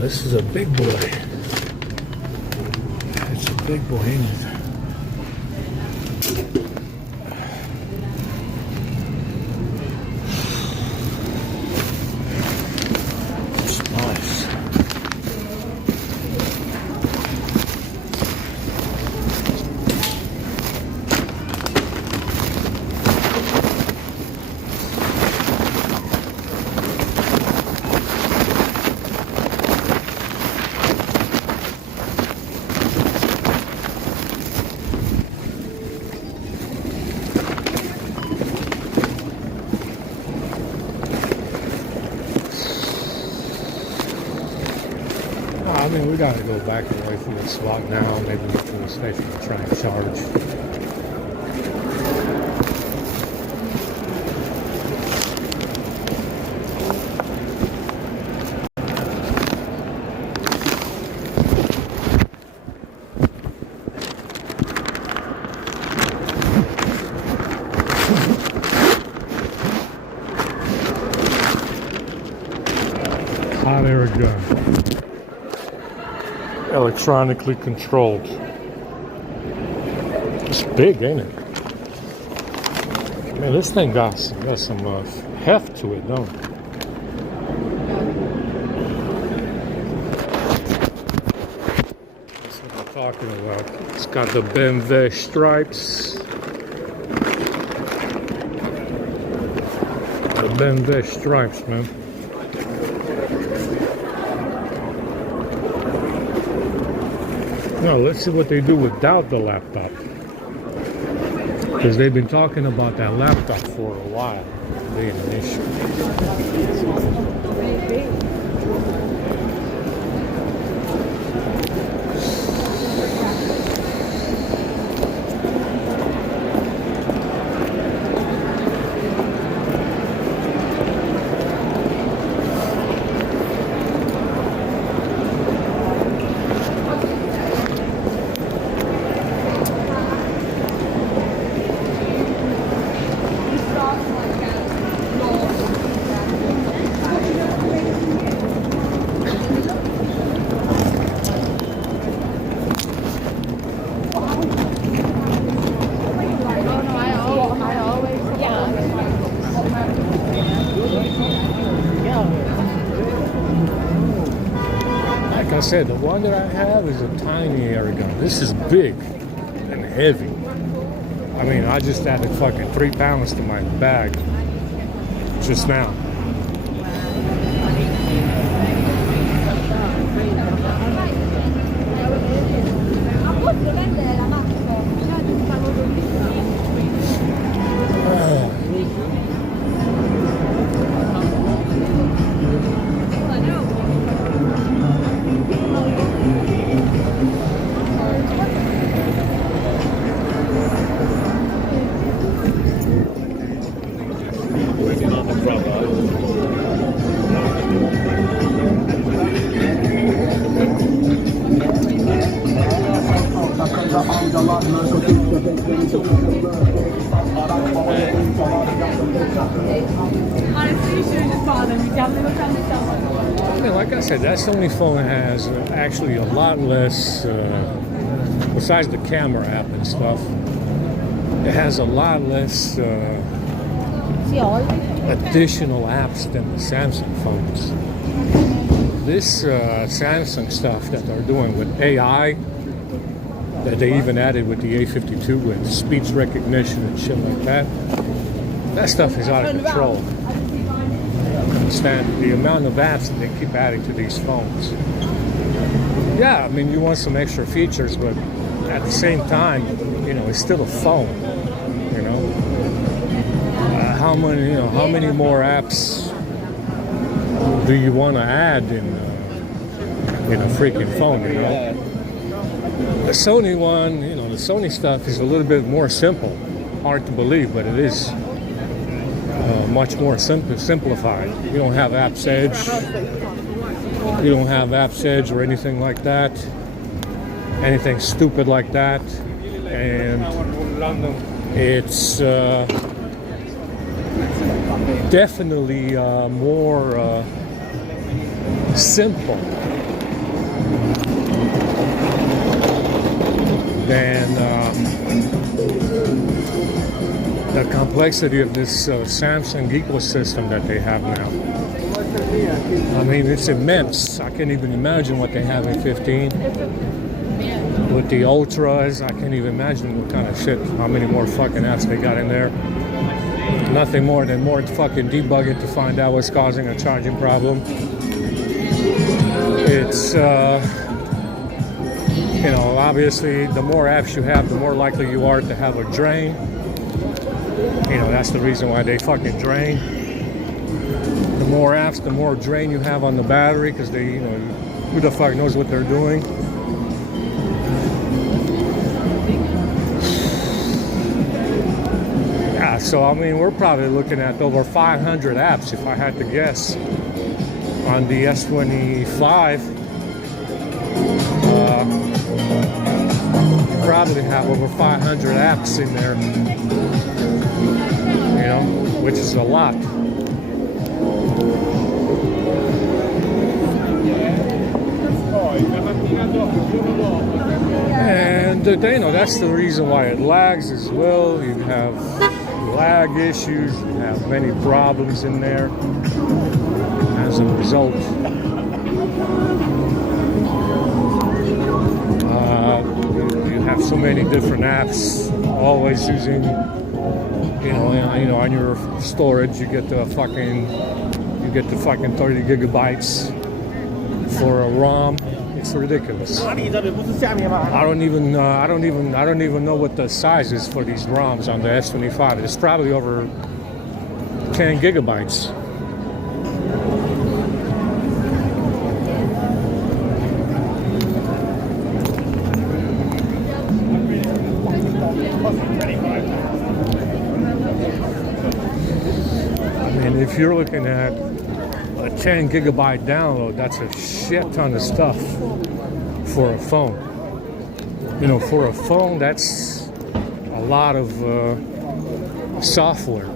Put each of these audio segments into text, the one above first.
This is a big boy. It's a big boy, ain't it? It's nice. I mean, we gotta go back away from the slot now. Maybe go to the station and try and charge. Hot air gun. Electronically controlled. It's big, ain't it? Man, this thing got some heft to it, don't it? That's what I'm talking about. It's got the BMW stripes. The BMW stripes, man. No, let's see what they do without the laptop. Because they've been talking about that laptop for a while being an issue. Like I said, the one that I have is a tiny air gun. This is big and heavy. I mean, I just added fucking 3 pounds to my bag just now. Like I said, that's the only phone that has actually a lot less, besides the camera app and stuff, it has a lot less additional apps than the Samsung phones. This Samsung stuff that they're doing with AI, that they even added with the A52 with speech recognition and shit like that, that stuff is out of control. Understand the amount of apps that they keep adding to these phones. Yeah, I mean, you want some extra features, but at the same time, you know, it's still a phone. You know, how many more apps do you want to add in a freaking phone? You know, the Sony one, you know, the Sony stuff is a little bit more simple. Hard to believe, but it is. Much more simplified. You don't have Apps Edge. You don't have Apps Edge or anything like that. Anything stupid like that. And it's definitely more simple than the complexity of this Samsung ecosystem that they have now. I mean, it's immense. I can't even imagine what they have in 15. With the Ultras, I can't even imagine what kind of shit, how many more fucking apps they got in there. Nothing more than more fucking debugging to find out what's causing a charging problem. It's, you know, obviously the more apps you have, the more likely you are to have a drain. You know, that's the reason why they fucking drain. The more apps, the more drain you have on the battery, because they, you know, who the fuck knows what they're doing. Yeah, so I mean, we're probably looking at over 500 apps, if I had to guess, on the S25. Probably have over 500 apps in there, you know, which is a lot. And you know, that's the reason why it lags as well. You have lag issues, you have many problems in there as a result. You have so many different apps, always using, you know, on your storage, you get the fucking 30 gigabytes for a ROM. It's ridiculous. I don't even know what the size is for these ROMs on the S25. It's probably over 10 gigabytes. If you're looking at a 10 gigabyte download, that's a shit ton of stuff for a phone. You know, for a phone, that's a lot of software.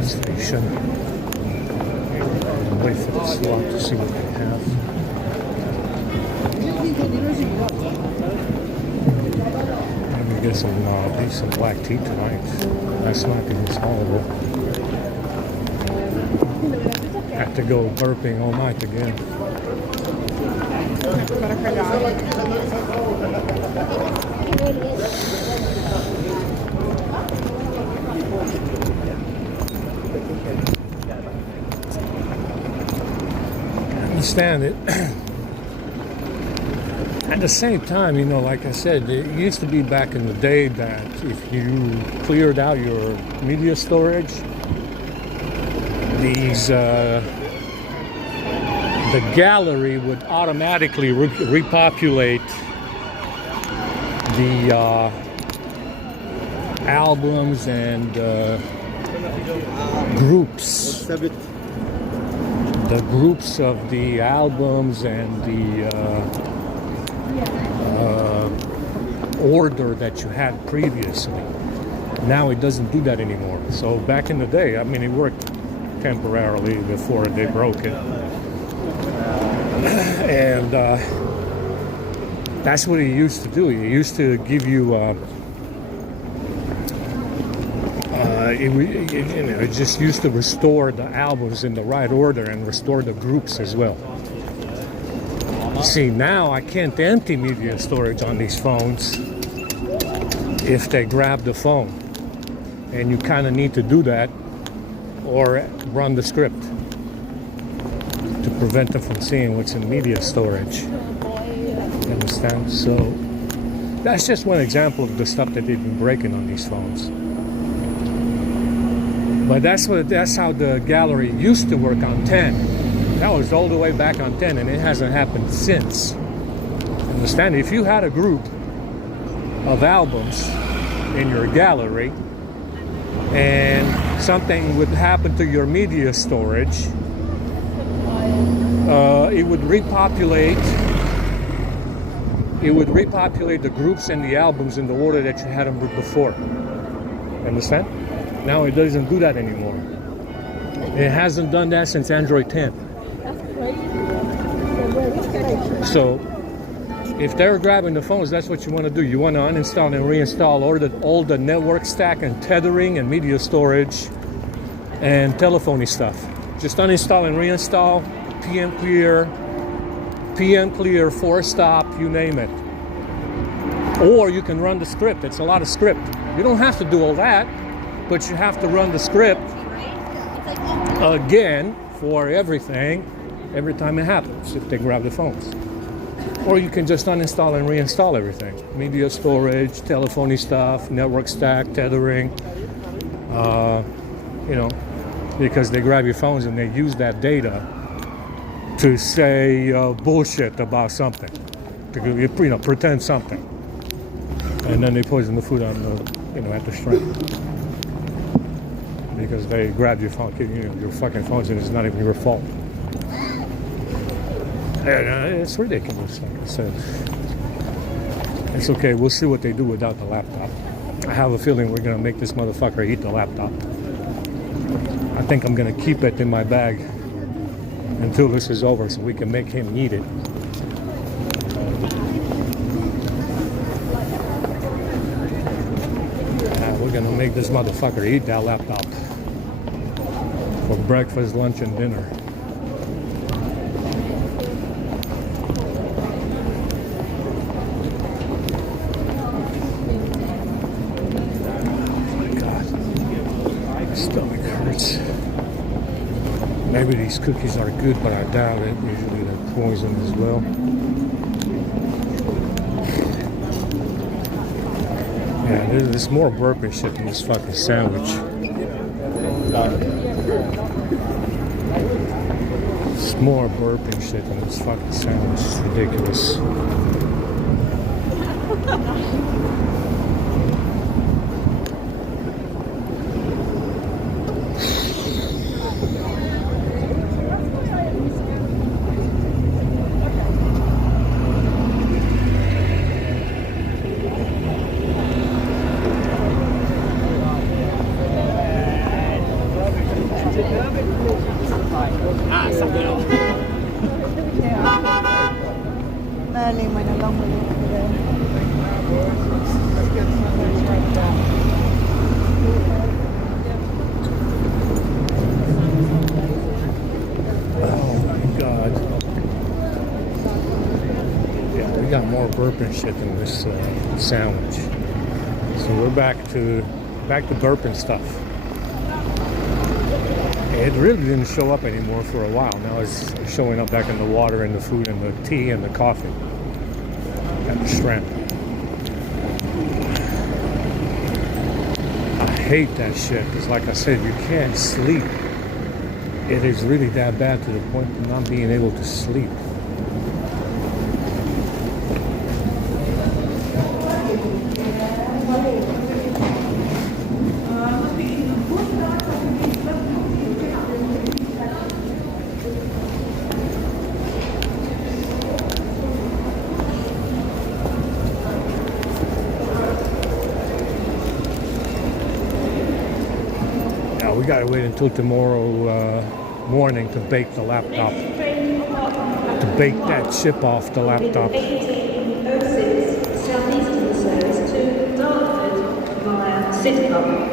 Station. Wait for the slot to see what they have. Maybe get some black tea tonight. That's not going to be tolerable. Have to go burping all night again. Understand it. At the same time, you know, like I said, it used to be back in the day that if you cleared out your media storage, the gallery would automatically repopulate the albums and groups. The groups of the albums and the order that you had previously. Now it doesn't do that anymore. So back in the day, I mean, it worked temporarily before they broke it. And that's what it used to do. It used to give you, it just used to restore the albums in the right order and restore the groups as well. See, now I can't empty media storage on these phones if they grab the phone. And you kind of need to do that or run the script to prevent them from seeing what's in media storage. You understand? So that's just one example of the stuff that they've been breaking on these phones. But that's how the gallery used to work on 10. That was all the way back on 10, and it hasn't happened since. Understand? If you had a group of albums in your gallery and something would happen to your media storage, it would repopulate the groups and the albums in the order that you had them before. Understand? Now it doesn't do that anymore. It hasn't done that since Android 10. So if they're grabbing the phones, that's what you want to do. You want to uninstall and reinstall all the network stack and tethering and media storage and telephony stuff. Just uninstall and reinstall, PM clear, force stop, you name it. Or you can run the script. It's a lot of script. You don't have to do all that, but you have to run the script again for everything every time it happens if they grab the phones. Or you can just uninstall and reinstall everything. Media storage, telephony stuff, network stack, tethering, because they grab your phones and they use that data to say bullshit about something, to pretend something, and then they poison the food on at the shrine because they grabbed your phone, your fucking phones, and it's not even your fault. It's ridiculous, like I said. It's okay, we'll see what they do without the laptop. I have a feeling we're gonna make this motherfucker eat the laptop. I think I'm gonna keep it in my bag until this is over so we can make him eat it. We're gonna make this motherfucker eat that laptop for breakfast, lunch, and dinner. Stomach hurts. Maybe these cookies are good, but I doubt it. Usually they're poison as well. Yeah, there's more burping shit in this fucking sandwich. There's more burping shit in this fucking sandwich. It's ridiculous. Got more burping shit in this sandwich. So we're back to burping stuff. It really didn't show up anymore for a while. Now it's showing up back in the water and the food and the tea and the coffee and the shrimp. I hate that shit because, like I said, you can't sleep. It is really that bad to the point of not being able to sleep. we gotta wait until tomorrow morning to bake the laptop. To bake that chip off the laptop. 1806 Southeastern service to Dartford via Sidcup.